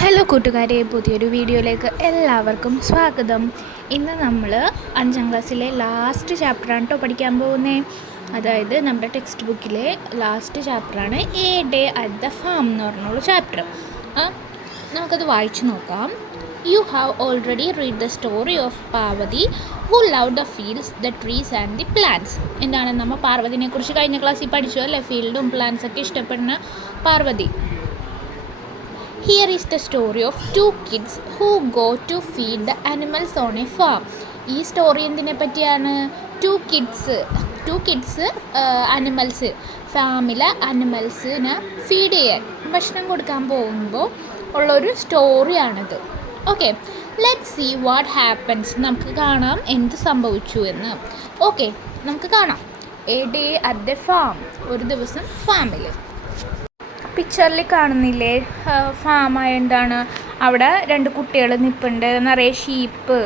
Hello കൂട്ടുകാരെ, പുതിയൊരു വീഡിയോയിലേക്ക് എല്ലാവർക്കും സ്വാഗതം. ഇന്ന് നമ്മൾ 5ാം ക്ലാസ്സിലെ ലാസ്റ്റ് ചാപ്റ്ററാണ് കേട്ടോ പഠിക്കാൻ പോകുന്നത്. അതായത് നമ്മുടെ ടെക്സ്റ്റ് ബുക്കിലെ ലാസ്റ്റ് ചാപ്റ്ററാണ് a day at the farm എന്ന് പറഞ്ഞുള്ള ചാപ്റ്റർ. നമുക്കത് വായിച്ചു നോക്കാം. You have already read the story of Parvati who love the fields, the trees and the plants. എന്താണ് നമ്മൾ പാർവതിനെ കുറിച്ച് കഴിഞ്ഞ ക്ലാസ്സിൽ പഠിച്ചു അല്ലേ? ഫീൽഡും പ്ലാന്റ്സൊക്കെ ഇഷ്ടപ്പെടുന്ന Parvathi. Here is the story of two kids who go to feed the animals on a farm. ഈ സ്റ്റോറി എന്തിനെ പറ്റിയാണ്? ടു കിഡ്സ് അനിമൽസ്, ഫാമിലെ അനിമൽസിനെ ഫീഡ് ചെയ്യാൻ, ഭക്ഷണം കൊടുക്കാൻ പോകുമ്പോൾ ഉള്ളൊരു സ്റ്റോറിയാണിത്. Okay, let's see what happens. നമുക്ക് കാണാം എന്ത് സംഭവിച്ചു എന്ന്. ഓക്കെ, നമുക്ക് കാണാം. A day at the farm, ഒരു ദിവസം ഫാമിൽ. പിക്ചറിൽ കാണുന്നില്ലേ ഫാമായ എന്താണ്? അവിടെ 2 കുട്ടികൾ നിൽപ്പുണ്ട്, നിറയെ ഷീപ്പ്,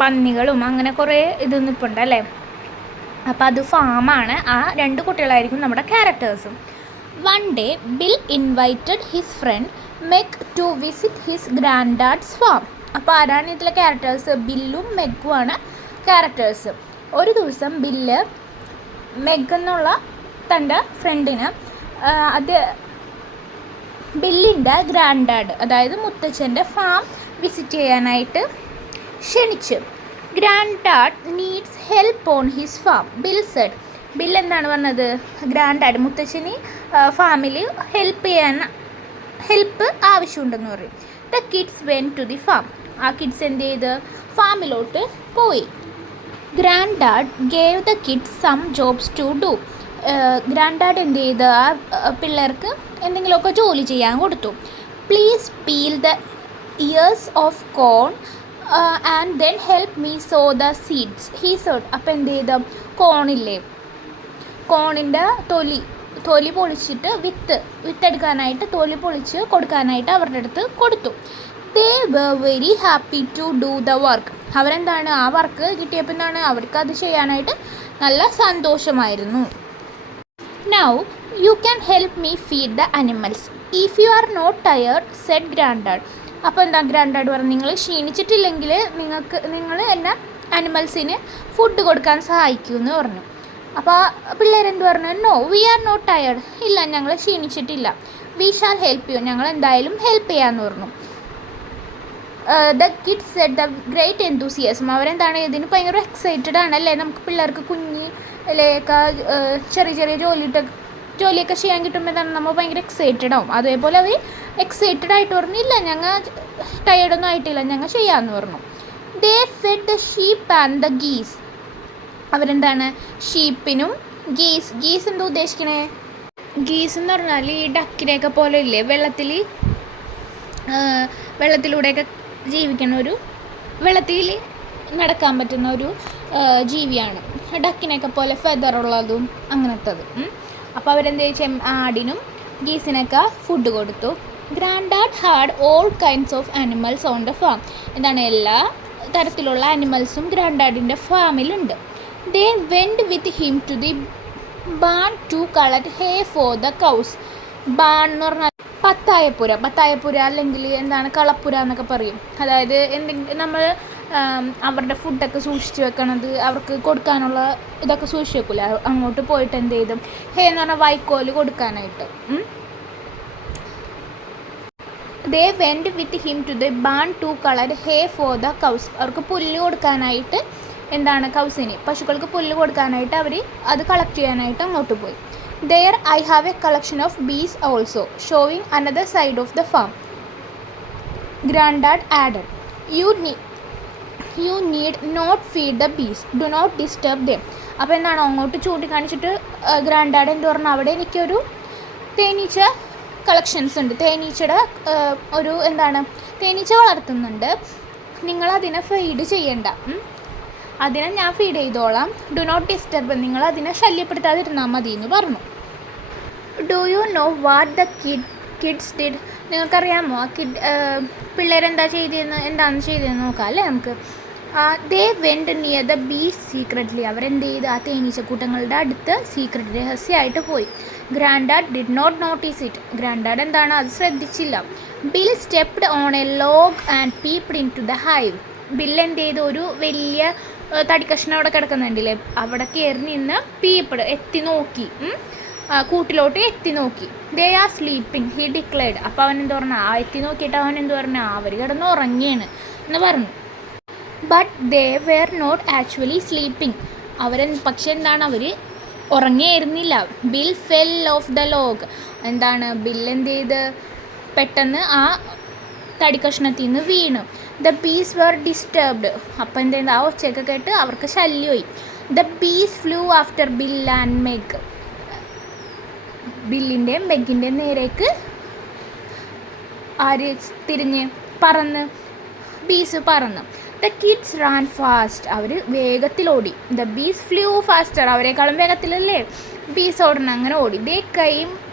പന്നികളും അങ്ങനെ കുറേ ഇത് നിൽപ്പുണ്ട് അല്ലേ? അപ്പോൾ അത് ഫാമാണ്. ആ 2 കുട്ടികളായിരിക്കും നമ്മുടെ ക്യാരക്ടേഴ്സും. One day Bill invited his friend Meg to visit his granddad's farm. അപ്പോൾ ആരാണ് ഇതിലെ ക്യാരക്ടേഴ്സ്? ബില്ലും മെഗുമാണ് ക്യാരക്ടേഴ്സ്. ഒരു ദിവസം ബില്ല് മെഗ് എന്നുള്ള തൻ്റെ ഫ്രണ്ടിന് ബില്ലിൻ്റെ ഗ്രാൻഡ് ഡാഡ്, അതായത് മുത്തച്ഛൻ്റെ ഫാം വിസിറ്റ് ചെയ്യാനായിട്ട് ക്ഷണിച്ചു. Granddad needs help on his farm, Bill said. Bill എന്താണ് പറഞ്ഞത്? ഗ്രാൻഡ് ഡാഡ് മുത്തച്ഛന് ഫാമിൽ ഹെൽപ്പ് ആവശ്യമുണ്ടെന്ന് പറയും. The kids went to the farm. ആ കിഡ്സ് എന്ത് ചെയ്ത് ഫാമിലോട്ട് പോയി. Granddad gave the kids some jobs to do. Granddad എന്ത് ചെയ്ത് ആ പിള്ളേർക്ക് എന്തെങ്കിലുമൊക്കെ ജോലി ചെയ്യാൻ കൊടുത്തു. Please peel the ears of corn and then help me sow the seeds he sowed. അപ്പോൾ എന്ത് ചെയ്ത കോണില്ലേ, കോണിൻ്റെ തൊലി പൊളിച്ചിട്ട് വിത്തെടുക്കാനായിട്ട് തൊലി പൊളിച്ച് കൊടുക്കാനായിട്ട് അവരുടെ അടുത്ത് കൊടുത്തു. They were very happy to do the work. അവരെന്താണ് ആ വർക്ക് കിട്ടിയപ്പോൾ എന്താണ് അവർക്ക് അത് ചെയ്യാനായിട്ട് നല്ല സന്തോഷമായിരുന്നു. Now you can help me feed the animals if you are not tired, said granddad. അപ്പോൾ എന്താ ഗ്രാൻഡ് ഡാഡ് പറഞ്ഞു, നിങ്ങൾ ക്ഷീണിച്ചിട്ടില്ലെങ്കിൽ നിങ്ങൾ എന്നെ അനിമൽസിന് ഫുഡ് കൊടുക്കാൻ സഹായിക്കുമെന്ന് പറഞ്ഞു. അപ്പോൾ പിള്ളേരെന്ത് പറഞ്ഞു? No we are not tired. ഇല്ല, ഞങ്ങൾ ക്ഷീണിച്ചിട്ടില്ല. വി ഷാൽ ഹെൽപ്പ് യു, ഞങ്ങൾ എന്തായാലും ഹെൽപ്പ് ചെയ്യാമെന്ന് പറഞ്ഞു. The kids said the great enthusiasm. അവരെന്താണ് ഇതിന് ഭയങ്കര എക്സൈറ്റഡ് ആണല്ലേ? നമുക്ക് പിള്ളേർക്ക് കുഞ്ഞിലേക്ക് ചെറിയ ജോലിയൊക്കെ ചെയ്യാൻ കിട്ടുമ്പോൾ എന്താണ് നമ്മൾ ഭയങ്കര എക്സൈറ്റഡ് ആവും. അതേപോലെ അവർ എക്സൈറ്റഡ് ആയിട്ട് പറഞ്ഞു, ഇല്ല ഞങ്ങൾ ടയേർഡൊന്നും ആയിട്ടില്ല, ഞങ്ങൾ ചെയ്യാമെന്ന് പറഞ്ഞു. They fed the sheep and the geese. അവരെന്താണ് ഷീപ്പിനും ഗീസ് എന്താ ഉദ്ദേശിക്കണേ? ഗീസ് എന്ന് പറഞ്ഞാൽ ഈ ഡക്കിനെയൊക്കെ പോലെ ഇല്ലേ, വെള്ളത്തിലൂടെയൊക്കെ ജീവിക്കുന്ന വെള്ളത്തിൽ നടക്കാൻ പറ്റുന്ന ഒരു ജീവിയാണ്. ഡക്കിനൊക്കെ പോലെ ഫെദറുള്ളതും അങ്ങനത്തത്. അപ്പോൾ അവരെന്ത് ചെയ്യും? ആടിനും ഗീസിനൊക്കെ ഫുഡ് കൊടുത്തു. Granddad had all kinds of animals on the farm. എന്താണ് എല്ലാ തരത്തിലുള്ള ആനിമൽസും ഗ്രാൻഡ് ഡാഡിൻ്റെ ഫാമിലുണ്ട്. They went with him to the barn to collect hay for the cows. Barn എന്ന് പറഞ്ഞാൽ പത്തായപ്പുര അല്ലെങ്കിൽ എന്താണ് കളപ്പുര എന്നൊക്കെ പറയും. അതായത് എന്തെങ്കിലും നമ്മൾ അവരുടെ ഫുഡൊക്കെ സൂക്ഷിച്ച് വെക്കണത്, അവർക്ക് കൊടുക്കാനുള്ള ഇതൊക്കെ സൂക്ഷിച്ച് വെക്കില്ല. അങ്ങോട്ട് പോയിട്ട് എന്ത് ചെയ്തു? ഹേ എന്ന് പറഞ്ഞാൽ വൈക്കോല് കൊടുക്കാനായിട്ട്. They went with him to the barn to colour hay for the cows. അവർക്ക് പുല്ല് കൊടുക്കാനായിട്ട് എന്താണ് പശുക്കൾക്ക് പുല്ല് കൊടുക്കാനായിട്ട് അവർ അത് കളക്ട് ചെയ്യാനായിട്ട് അങ്ങോട്ട് പോയി. There I have a collection of bees also, showing another side of the farm. Granddad added, You need not feed the bees. Do not disturb them. അപ്പോൾ എന്താണ് അങ്ങോട്ട് ചൂണ്ടിക്കാണിച്ചിട്ട് ഗ്രാൻഡ് ഡാഡ് എന്ത് പറഞ്ഞു? അവിടെ എനിക്കൊരു തേനീച്ച കളക്ഷൻസ് ഉണ്ട്, തേനീച്ചയുടെ തേനീച്ച വളർത്തുന്നുണ്ട്, നിങ്ങളതിനെ ഫീഡ് ചെയ്യണ്ട, അതിനെ ഞാൻ ഫീഡ് ചെയ്തോളാം. ഡു നോട്ട് ഡിസ്റ്റർബ്, നിങ്ങൾ അതിനെ ശല്യപ്പെടുത്താതിരുന്നാൽ മതി എന്ന് പറഞ്ഞു. Do you know what the kids did? നിങ്ങൾക്കറിയാമോ ആ പിള്ളേരെന്താ എന്താണെന്ന് ചെയ്തതെന്ന് നോക്കാം അല്ലേ നമുക്ക്. They went near the bees secretly. അവരെന്ത് ചെയ്ത് ആ തേനീച്ചക്കൂട്ടങ്ങളുടെ അടുത്ത് സീക്രട്ട് രഹസ്യമായിട്ട് പോയി. Grand did not notice it. Grand എന്താണ് അത് ശ്രദ്ധിച്ചില്ല. Bill stepped on a log and peeped into the hive. Bill എന്ത് ചെയ്തു, ഒരു വലിയ തടിക്കഷ്ണം അവിടെ കിടക്കുന്നുണ്ടല്ലേ, അവിടെ കയറി നിന്ന് പീപ്ഡ് എത്തി നോക്കി, കൂട്ടിലോട്ട് എത്തി നോക്കി. They are sleeping he declared. അപ്പോൾ അവൻ എന്ത് പറഞ്ഞു, എത്തി നോക്കിയിട്ട് അവൻ എന്ത് പറഞ്ഞു, അവർ കിടന്ന് ഉറങ്ങിയാണ് എന്ന് പറഞ്ഞു. But they were not actually sleeping. പക്ഷെ എന്താണ്, അവർ ഉറങ്ങിയായിരുന്നില്ല. Bill fell off the log. എന്താണ്, ബിൽ എന്ത് ചെയ്ത് പെട്ടെന്ന് ആ തടിക്കഷ്ണത്തിൽ നിന്ന് വീണു. The bees were disturbed. അപ്പം എന്ത് ചെയ്യുന്നത്, ആ ഒച്ചയൊക്കെ കേട്ട് അവർക്ക് ശല്യമായി. The bees flew after Bill and Meg. ബില്ലിൻ്റെയും മെഗിൻ്റെയും നേരേക്ക് ആര് തിരിഞ്ഞ് ബീസ് പറന്ന്. The kids ran fast. അവർ വേഗത്തിലോടി. The bees flew faster. അവരെക്കാളും വേഗത്തിലല്ലേ ബീസ് ഓടണം, അങ്ങനെ ഓടി. ദേ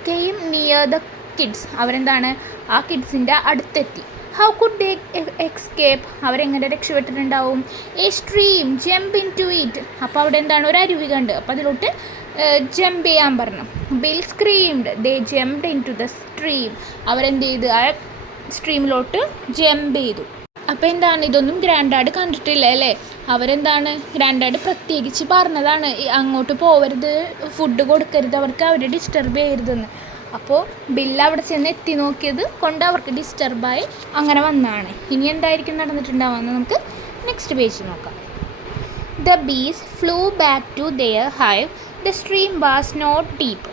കെയിം നിയർ ദ കിഡ്സ്. അവരെന്താണ്, ആ കിഡ്സിൻ്റെ അടുത്തെത്തി. How could they escape. അവരെങ്ങനെ രക്ഷപ്പെട്ടിട്ടുണ്ടാവും. A stream jump into it. അപ്പോൾ അവിടെ എന്താണ്, ഒരു അരുവി കണ്ട്, അപ്പോൾ അതിലോട്ട് ജമ്പ് ചെയ്യാൻ പറഞ്ഞു. Bill screamed. They jumped into the stream. അവരെന്ത് ചെയ്ത് ആ സ്ട്രീമിലോട്ട് ജമ്പ് ചെയ്തു. അപ്പോൾ എന്താണ്, ഇതൊന്നും ഗ്രാൻഡ് കണ്ടിട്ടില്ല അല്ലേ. അവരെന്താണ്, ഗ്രാൻഡ് പ്രത്യേകിച്ച് പറഞ്ഞതാണ് അങ്ങോട്ട് പോകരുത്, ഫുഡ് കൊടുക്കരുത്, അവരെ ഡിസ്റ്റർബ് ചെയ്യരുതെന്ന്. അപ്പോൾ ബില്ല് അവിടെ ചെന്ന് എത്തി നോക്കിയത് കൊണ്ട് അവർക്ക് ഡിസ്റ്റർബായി അങ്ങനെ വന്നതാണ്. ഇനി എന്തായിരിക്കും നടന്നിട്ടുണ്ടാവുമെന്ന് നമുക്ക് നെക്സ്റ്റ് പേജ് നോക്കാം. The bees flew back to their hive. The stream was not deep.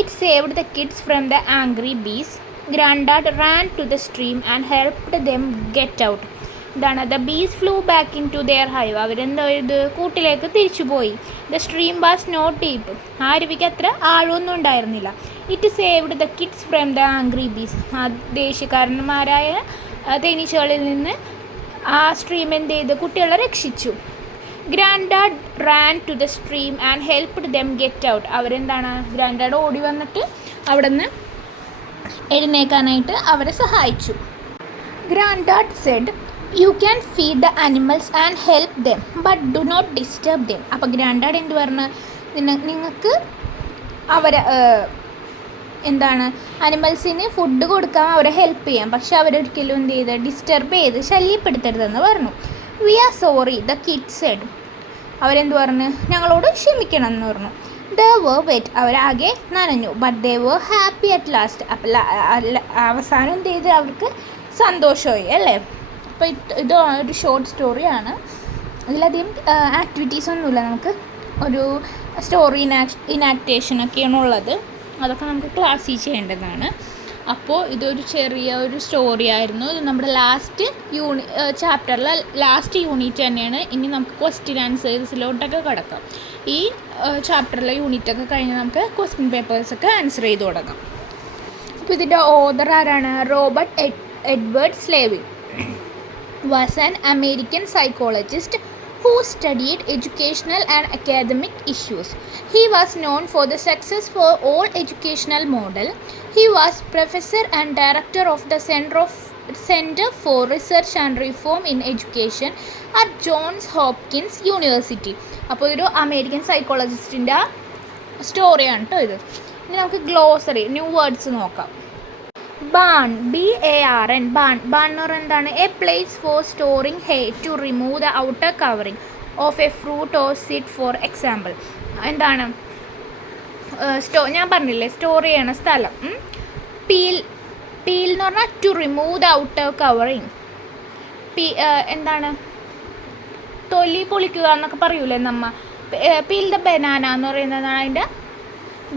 It saved the kids from the angry bees. Grandad ran to the stream and helped them get out. ഇതാണ് the bees flew back into their hive. അവരെന്താ ഇത് കൂട്ടിലേക്ക് തിരിച്ചു പോയി. The stream was not deep. ആ അരുവിക്ക് അത്ര ആഴമൊന്നും ഉണ്ടായിരുന്നില്ല. It saved the kids from the angry bees. ആ ദേശക്കാരന്മാരായ തേനീച്ചകളിൽ നിന്ന് ആ സ്ട്രീം എന്ത് ചെയ്ത് കുട്ടികളെ രക്ഷിച്ചു. Granddad ran to the stream and helped them get out. അവരെന്താണ്, ഗ്രാൻഡാഡ് ഓടി വന്നിട്ട് അവിടെ നിന്ന് എഴുന്നേക്കാനായിട്ട് അവരെ സഹായിച്ചു. Granddad said, you can feed the animals and help them but do not disturb them. അപ്പോൾ ഗ്രാൻഡാഡ് എന്ത് പറഞ്ഞു, നിങ്ങൾക്ക് അവരെ എന്താണ് അനിമൽസിന് ഫുഡ് കൊടുക്കാം, അവരെ ഹെൽപ്പ് ചെയ്യാം, പക്ഷെ അവരൊരിക്കലും എന്ത് ചെയ്ത് ഡിസ്റ്റർബ് ചെയ്ത് ശല്യപ്പെടുത്തരുതെന്ന് പറഞ്ഞു. We are sorry the kids said. അവരെന്ത് പറഞ്ഞു, ഞങ്ങളോട് ക്ഷമിക്കണം എന്ന് പറഞ്ഞു. ദേ വർ വെറ്റ്. അവരാകെ നനഞ്ഞു. But they were happy at last. അപ്പം അവസാനം എന്ത് ചെയ്ത് അവർക്ക് സന്തോഷമായി അല്ലേ. അപ്പോൾ ഇത് ഒരു ഷോർട്ട് സ്റ്റോറിയാണ്. ഇതിലധികം ആക്ടിവിറ്റീസ് ഒന്നുമില്ല, നമുക്ക് ഒരു സ്റ്റോറി ഇനാക്ടേഷനൊക്കെയാണ് ഉള്ളത്. അതൊക്കെ നമുക്ക് ക്ലാസ്സിൽ ചെയ്യേണ്ടതാണ്. അപ്പോൾ ഇതൊരു ചെറിയ സ്റ്റോറി ആയിരുന്നു. ഇത് നമ്മുടെ ചാപ്റ്ററിലെ ലാസ്റ്റ് യൂണിറ്റ് തന്നെയാണ്. ഇനി നമുക്ക് ക്വസ്റ്റ്യൻ ആൻസേഴ്സിലോട്ടൊക്കെ കിടക്കാം. ഈ ചാപ്റ്ററിലെ യൂണിറ്റൊക്കെ കഴിഞ്ഞ് നമുക്ക് ക്വസ്റ്റ്യൻ പേപ്പേഴ്സൊക്കെ ആൻസർ ചെയ്ത് തുടങ്ങാം. അപ്പോൾ ഇതിൻ്റെ ഓതർ ആരാണ്? Robert Edward Slavin was an American psychologist who studied educational and academic issues. He was known for the success for all educational model. He was professor and director of the Center for Research and Reform in Education at Johns Hopkins University. അപ്പോൾ ഒരു American സൈക്കോളജിസ്റ്റിൻ്റെ സ്റ്റോറിയാണ് കേട്ടോ ഇത്. ഇനി നമുക്ക് glossary new words നോക്കാം. Barn, BARN, barn എന്ന് പറയുന്നത് എന്താണ്? A place for storing hey to remove the outer covering of A fruit or seed. For example എന്താണ്, ഞാൻ പറഞ്ഞില്ലേ സ്റ്റോർ ചെയ്യണ സ്ഥലം. പീൽ എന്ന് പറഞ്ഞാൽ to remove the outer covering. എന്താണ്, തൊലി പൊളിക്കുക എന്നൊക്കെ പറയൂലേ നമ്മ. പീൽ ദ ബനാന എന്ന് പറയുന്നതാണ് അതിൻ്റെ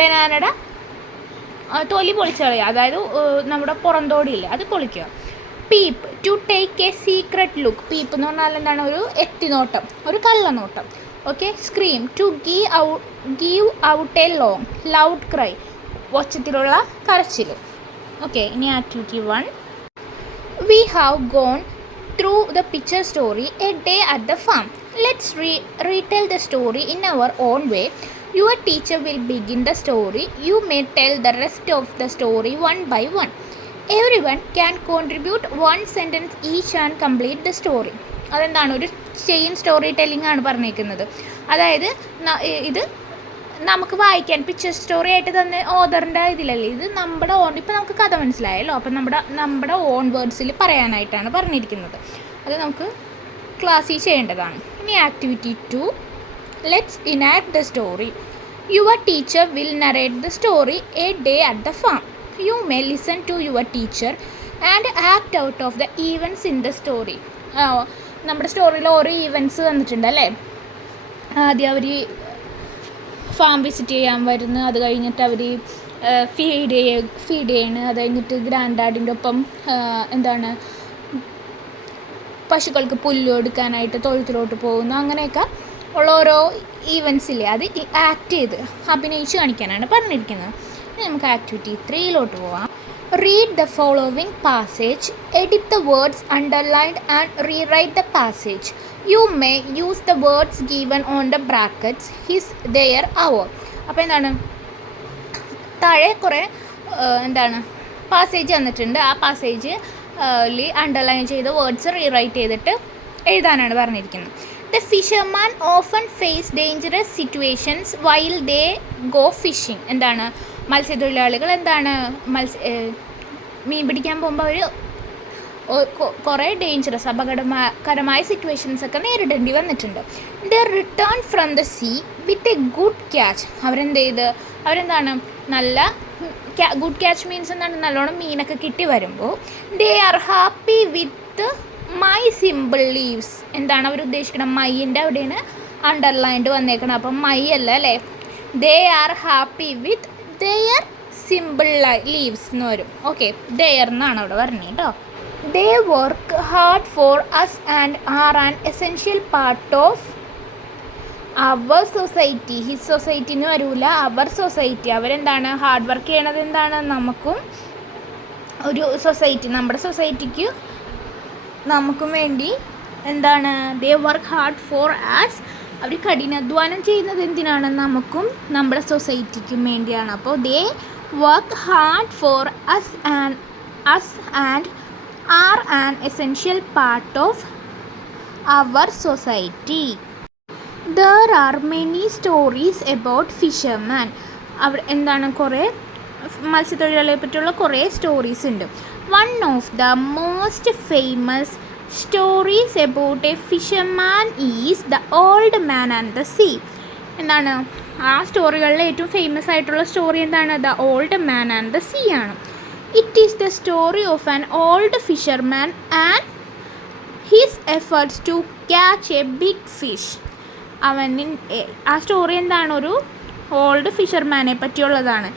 ബനാനയുടെ തൊലി പൊളിച്ച് കളയുക, അതായത് നമ്മുടെ പുറന്തോടിയില്ലേ അത് പൊളിക്കുക. Peep, to take a secret look. Peep എന്ന് പറഞ്ഞാൽ എന്താണ്, ഒരു എത്തിനോട്ടം, ഒരു കള്ളനോട്ടം. Okay. Scream, to give out a long loud cry. ഒച്ചത്തിലുള്ള കരച്ചിൽ. ഓക്കെ. ഇനി activity 1. We have gone through the picture story a day at the farm. Let's retell the story in our own way. Your teacher will begin the story. You may tell the rest of the story one by one. Everyone can contribute one sentence each and complete the story. അതെന്താണ്, ഒരു chain story telling ആണ് പറഞ്ഞിരിക്കുന്നത്. അതായത് ഇത് നമുക്ക് വായിക്കാൻ picture story ആയിട്ട് തന്നെ ഓതറിൻ്റെ ഇതിലല്ലേ ഇത് നമ്മുടെ ഓൺ. ഇപ്പോൾ നമുക്ക് കഥ മനസ്സിലായല്ലോ. അപ്പം നമ്മുടെ ഓൺ വേർഡ്സിൽ പറയാനായിട്ടാണ് പറഞ്ഞിരിക്കുന്നത്. അത് നമുക്ക് ക്ലാസ്സിൽ ചെയ്യേണ്ടതാണ്. ഇനി activity 2, let's enact the story. Your teacher will narrate the story a day at the farm. You may listen to your teacher and act out of the events in the story. നമ്മുടെ സ്റ്റോറിയിൽ ഓരോ events തന്നിട്ടുണ്ട് അല്ലേ. ആദ്യം അവർ farm visit ചെയ്യാൻ വരുന്നു, അത് കഴിഞ്ഞിട്ട് അവർ ഫീഡ് ചെയ്യണ്, അത് കഴിഞ്ഞിട്ട് ഗ്രാൻഡ് ഡാഡിൻ്റെ ഒപ്പം എന്താണ് പശുക്കൾക്ക് പുല്ല് കൊടുക്കാനായിട്ട് തൊഴുത്തിലോട്ട് പോകുന്നു. അങ്ങനെയൊക്കെ ഉള്ള ഓരോ ഈവൻറ്റ്സില്ലേ അത് ആക്ട് ചെയ്ത് അഭിനയിച്ച് കാണിക്കാനാണ് പറഞ്ഞിരിക്കുന്നത്. ഇനി നമുക്ക് ആക്ടിവിറ്റി 3 പോവാം. Read the following passage, edit the words underlined and rewrite the passage. You may use the words given on the brackets, his, their, our. അപ്പോൾ എന്താണ് താഴെ കുറേ എന്താണ് പാസേജ് തന്നിട്ടുണ്ട്. ആ പാസേജ് അണ്ടർലൈൻ ചെയ്ത വേർഡ്സ് റീറൈറ്റ് ചെയ്തിട്ട് എഴുതാനാണ് പറഞ്ഞിരിക്കുന്നത്. The fisherman often face dangerous situations while they go fishing. എന്താണ് മത്സ്യത്തൊഴിലാളികൾ എന്താണ് മീൻ പിടിക്കാൻ പോകുമ്പോൾ അവർ കുറേ ഡേഞ്ചറസ് അപകടകരമായ സിറ്റുവേഷൻസൊക്കെ നേരിടേണ്ടി വന്നിട്ടുണ്ട്. The return from the sea with a good catch. അവരെന്താണ് നല്ല ഗുഡ് ക്യാച്ച് മീൻസ് എന്താണ് നല്ലോണം മീനൊക്കെ കിട്ടി വരുമ്പോൾ ദേ are happy with my simple leaves. എന്താണ് അവർ ഉദ്ദേശിക്കുന്നത്? മൈൻ്റെ അവിടെയാണ് അണ്ടർലൈൻഡ് വന്നേക്കണം. അപ്പം മൈ അല്ല അല്ലേ. They are happy with their simple lives എന്ന് വരും. ഓക്കെ, ദെയർ എന്നാണ് അവിടെ പറഞ്ഞത് കേട്ടോ. They work hard for us and are an essential part of our society. His society എന്ന് വരില്ല, അവർ സൊസൈറ്റി. അവരെന്താണ് ഹാർഡ് വർക്ക് ചെയ്യണത്? എന്താണ് നമുക്കും ഒരു സൊസൈറ്റി, നമ്മുടെ സൊസൈറ്റിക്ക് നമുക്കും വേണ്ടി എന്താണ് they work hard for us. അവർ കഠിനാധ്വാനം ചെയ്യുന്നത് എന്തിനാണ്? നമുക്കും നമ്മുടെ സൊസൈറ്റിക്കും വേണ്ടിയാണ്. അപ്പോൾ they work hard for us and are an essential part of our society. There are many stories about fisherman. അവിടെ എന്താണ് കുറേ മത്സ്യത്തൊഴിലാളികളെ പറ്റിയുള്ള കുറേ സ്റ്റോറീസ് ഉണ്ട്. One of the most famous stories about a fisherman is the old man and the sea. എന്താണ് ആ സ്റ്റോറികളിലെ ഏറ്റവും ഫേമസ് ആയിട്ടുള്ള സ്റ്റോറി എന്താണ്? The old man and the sea ആണ്. It is the story of an old fisherman and his efforts to catch a big fish. ആ story എന്താണ്? ഒരു ഓൾഡ് ഫിഷർമാനെ പറ്റിയുള്ളതാണ്.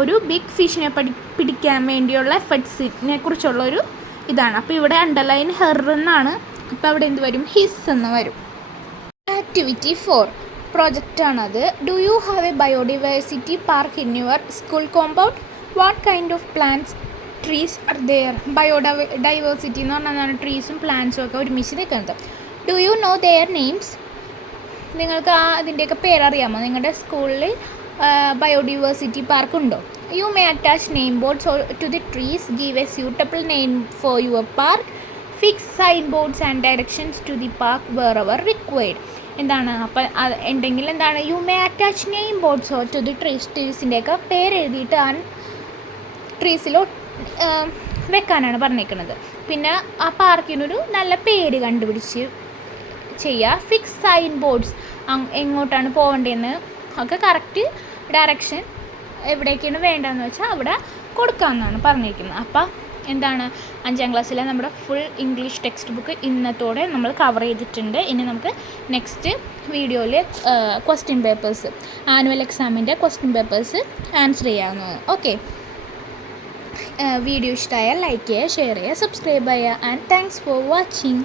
ഒരു ബിഗ് ഫിഷിനെ പിടിക്കാൻ വേണ്ടിയുള്ള എഫേർട്സിനെ കുറിച്ചുള്ളൊരു ഇതാണ്. അപ്പോൾ ഇവിടെ അണ്ടർലൈൻ ഹെർ എന്നാണ്. അപ്പോൾ അവിടെ എന്ത് വരും? ഹിസ് എന്ന് വരും. ആക്ടിവിറ്റി 4 പ്രൊജക്റ്റാണത്. Do you have a biodiversity park in your school compound? What kind of plants trees are there? Biodiversity എന്ന് പറഞ്ഞാൽ ട്രീസും പ്ലാന്റ്സും ഒക്കെ ഒരുമിച്ച് നിൽക്കുന്നത്. Do you know their names? നിങ്ങൾക്ക് അതിൻ്റെയൊക്കെ പേരറിയാമോ? നിങ്ങളുടെ സ്കൂളിൽ ബയോഡൈവേഴ്സിറ്റി പാർക്ക് ഉണ്ടോ? You may attach name boards to the trees, give a suitable name for your park, fix signboards and directions to the park wherever required. എന്താണ് അപ്പം ഉണ്ടെങ്കിൽ എന്താണ്? യു മേ അറ്റാച്ച് നെയിം ബോർഡ്സോ ടു ദി ട്രീസിൻ്റെയൊക്കെ പേര് എഴുതിയിട്ട് ആ ട്രീസിലോ വെക്കാനാണ് പറഞ്ഞേക്കുന്നത്. പിന്നെ ആ പാർക്കിനൊരു നല്ല പേര് കണ്ടുപിടിച്ച് ചെയ്യുക. ഫിക്സ് സൈൻ ബോർഡ്സ്, എങ്ങോട്ടാണ് പോകേണ്ടതെന്ന് ഒക്കെ കറക്റ്റ് ഡയറക്ഷൻ എവിടേക്കാണ് വേണ്ടതെന്ന് വെച്ചാൽ അവിടെ കൊടുക്കാമെന്നാണ് പറഞ്ഞിരിക്കുന്നത്. അപ്പം എന്താണ് 5ാം ക്ലാസ്സിലെ നമ്മുടെ ഫുൾ ഇംഗ്ലീഷ് ടെക്സ്റ്റ് ബുക്ക് ഇന്നത്തോടെ നമ്മൾ കവർ ചെയ്തിട്ടുണ്ട്. ഇനി നമുക്ക് നെക്സ്റ്റ് വീഡിയോയിൽ ക്വസ്റ്റ്യൻ പേപ്പേഴ്സ്, ആനുവൽ എക്സാമിൻ്റെ ക്വസ്റ്റ്യൻ പേപ്പേഴ്സ് ആൻസർ ചെയ്യാവുന്നതാണ്. ഓക്കെ, വീഡിയോ ഇഷ്ടമായാൽ ലൈക്ക് ചെയ്യുക, ഷെയർ ചെയ്യുക, സബ്സ്ക്രൈബ് ചെയ്യുക. And thanks for watching.